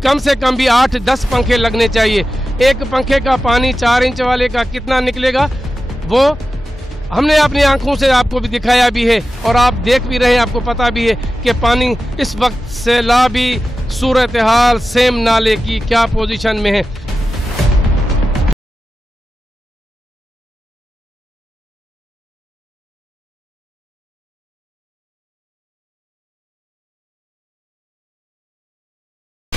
कम से कम भी 8-10 पंखे लगने चाहिए। एक पंखे का पानी 4 इंच वाले का कितना निकलेगा वो हमने अपनी आंखों से आपको भी दिखाया भी है और आप देख भी रहे हैं, आपको पता भी है कि पानी इस वक्त सैलाबी सूरत हाल सेम नाले की क्या पोजीशन में है।